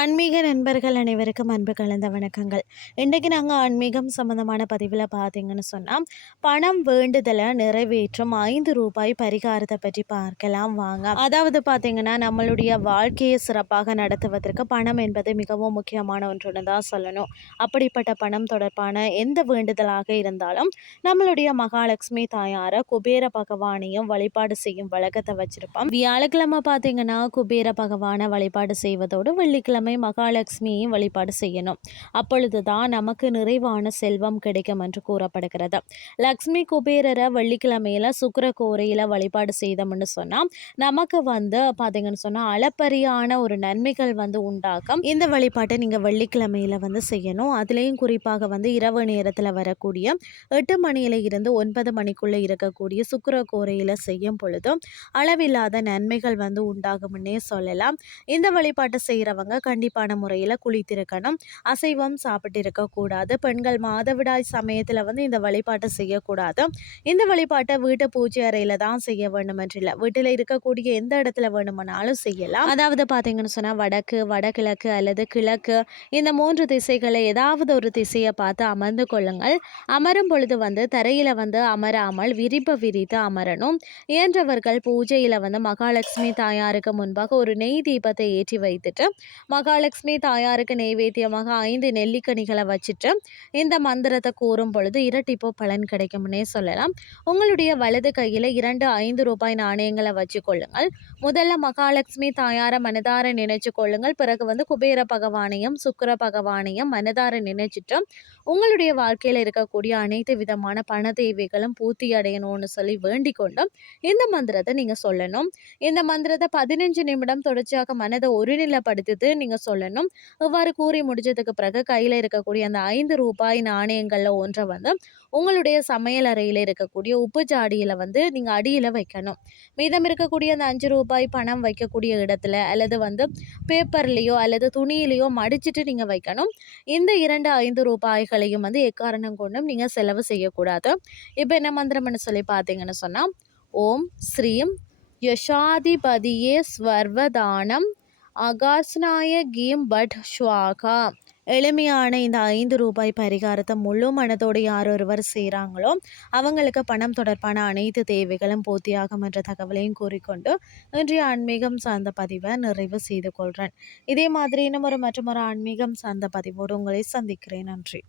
ஆன்மீக நண்பர்கள் அனைவருக்கும் அன்பு கலந்த வணக்கங்கள். இன்றைக்கு நாங்கள் ஆன்மீகம் சம்மந்தமான பதிவில் பார்த்தீங்கன்னு சொன்னால், பணம் வேண்டுதலை நிறைவேற்றும் ரூபாய் பரிகாரத்தை பற்றி பார்க்கலாம் வாங்க. அதாவது பார்த்தீங்கன்னா, நம்மளுடைய வாழ்க்கையை சிறப்பாக நடத்துவதற்கு பணம் என்பது மிகவும் முக்கியமான ஒன்றுன்னு தான் சொல்லணும். அப்படிப்பட்ட பணம் தொடர்பான எந்த வேண்டுதலாக இருந்தாலும் நம்மளுடைய மகாலட்சுமி தாயாரை குபேர பகவானையும் வழிபாடு செய்யும் வழக்கத்தை வச்சிருப்போம். வியாழக்கிழமை பார்த்தீங்கன்னா குபேர பகவானை வழிபாடு செய்வதோடு வெள்ளிக்கிழமை மகாலட்சுமியையும் வழிபாடு செய்யணும். அப்பொழுதுதான் நமக்கு நிறைவான செல்வம் கிடைக்கும் என்று கூறப்படுகிறது. லக்ஷ்மி குபேரரை வெள்ளிக்கிழமையில சுக்கிர கோரையில வழிபாடு செய்தோம்னு சொன்னா நமக்கு பாத்தீங்கன்னு சொன்னா அளப்பரியான ஒரு நன்மைகள் உண்டாகும். இந்த வழிபாட்டை நீங்க வெள்ளிக்கிழமையில செய்யணும். அதுலேயும் குறிப்பாக இரவு நேரத்தில் வரக்கூடிய 8 மணியில இருந்து 9 மணிக்குள்ள இருக்கக்கூடிய சுக்கிர கோரையில செய்யும் பொழுது அளவில்லாத நன்மைகள் உண்டாகும்னே சொல்லலாம். இந்த வழிபாட்டை செய்கிறவங்க கண்டிப்பான முறையில் குளித்திருக்கணும். அசைவம் சாப்பிட்டு இருக்கக்கூடாது. பெண்கள் மாதவிடாய் சமயத்தில் இந்த வழிபாட்டை செய்யக்கூடாது. இந்த வழிபாட்டை வீட்டு பூஜை அறையில் தான் செய்ய வேண்டும் என்றில்லை. வீட்டில் இருக்கக்கூடிய எந்த இடத்துல வேணுமானாலும் செய்யலாம். அதாவது பார்த்தீங்கன்னு சொன்னால் வடக்கு, வடகிழக்கு அல்லது கிழக்கு, இந்த 3 திசைகளை ஏதாவது ஒரு திசையை பார்த்து அமர்ந்து கொள்ளுங்கள். அமரும் பொழுது தரையில் அமராமல் விரித்து அமரணும். இயன்றவர்கள் பூஜையில் மகாலட்சுமி தாயாருக்கு முன்பாக ஒரு நெய் தீபத்தை ஏற்றி வைத்துட்டு மகாலட்சுமி தாயாருக்கு நெய்வேத்தியமாக 5 நெல்லிக்கனிகளை வச்சுட்டு இந்த மந்திரத்தை கூறும் பொழுது இரட்டிப்பு பலன் கிடைக்கும்னே சொல்லலாம். உங்களுடைய வலது கையில் 2 ரூபாய் நாணயங்களை வச்சு கொள்ளுங்கள். முதல்ல மகாலட்சுமி தாயாரை மனதார நினைச்சு கொள்ளுங்கள். பிறகு குபேர பகவானையும் சுக்கிர பகவானையும் மனதார நினைச்சிட்டு உங்களுடைய வாழ்க்கையில் இருக்கக்கூடிய அனைத்து விதமான பண தேவைகளும் பூர்த்தி அடையணும்னு சொல்லி வேண்டிக் கொண்டு இந்த மந்திரத்தை நீங்க சொல்லணும். இந்த மந்திரத்தை 15 நிமிடம் தொடர்ச்சியாக மனதை ஒருநிலைப்படுத்திட்டு நீங்கள் சொல்லணும். இவ்வாறு கூறி முடிச்சதுக்கு பிறகு கையில் இருக்கக்கூடிய அந்த 5 ரூபாய் நாணயங்களில் ஒன்றை உங்களுடைய சமையல் அறையில் இருக்கக்கூடிய உப்பு ஜாடியில் நீங்கள் அடியில் வைக்கணும். மீதம் இருக்கக்கூடிய அந்த 5 ரூபாய் பணம் வைக்கக்கூடிய இடத்துல அல்லது பேப்பர்லேயோ அல்லது துணியிலையோ மடிச்சுட்டு நீங்கள் வைக்கணும். இந்த 5 ரூபாய்களையும் எக்காரணம் கொண்டும் நீங்கள் செலவு செய்யக்கூடாது. இப்போ என்ன மந்திரம்னு சொல்லி பார்த்தீங்கன்னு சொன்னால், ஓம் ஸ்ரீம் யஷாதிபதியே ஸ்வர்வதானம் அகாஸ்னாய கீம் பட் ஸ்வாகா. எளிமையான இந்த 5 ரூபாய் பரிகாரத்தை முழு மனதோடு யார் ஒருவர் செய்கிறாங்களோ அவங்களுக்கு பணம் தொடர்பான அனைத்து தேவைகளும் பூர்த்தியாகும் என்ற தகவலையும் கூறிக்கொண்டு இன்றைய ஆன்மீகம் சார்ந்த பதிவை நிறைவு செய்து கொள்கிறேன். இதே மாதிரி இன்னும் மற்றொரு ஆன்மீகம் சார்ந்த பதிவோடு உங்களை சந்திக்கிறேன். நன்றி.